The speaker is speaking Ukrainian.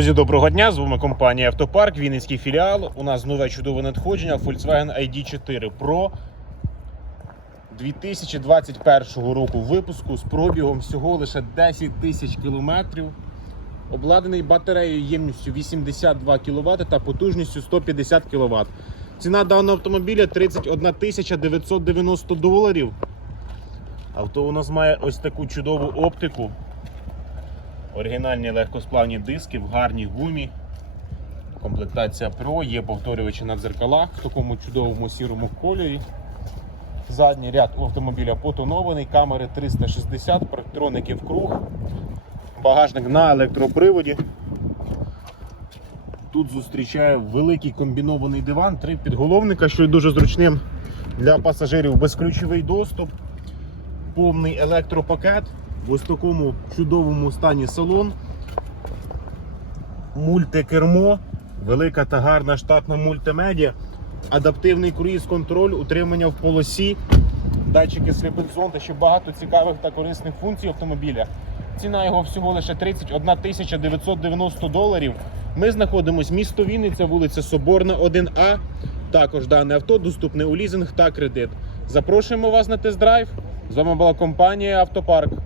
Друзі, доброго дня! З вами компанія Автопарк, Вінницький філіал. У нас нове чудове надходження Volkswagen ID4 Pro 2021 року випуску з пробігом всього лише 10 тисяч кілометрів. Обладнаний батареєю ємністю 82 кВт та потужністю 150 кВт. Ціна даного автомобіля 31 990 доларів. Авто у нас має ось таку чудову оптику. Оригінальні легкосплавні диски в гарній гумі. Комплектація Pro, є повторювачі на дзеркалах в такому чудовому сірому кольорі. Задній ряд автомобіля потонований, камери 360, парктроники в круг, багажник на електроприводі. Тут зустрічає великий комбінований диван, три підголовника, що є дуже зручним для пасажирів, безключовий доступ, повний електропакет. В ось такому чудовому стані салон. Мультикермо, велика та гарна штатна мультимедіа, адаптивний круїз-контроль, утримання в полосі, датчики сліпих-зон та ще багато цікавих та корисних функцій автомобіля. Ціна його всього лише 31 990 доларів. Ми знаходимося місто Вінниця, вулиця Соборна, 1А. Також дане авто доступне у лізинг та кредит. Запрошуємо вас на тест-драйв. З вами була компанія Автопарк.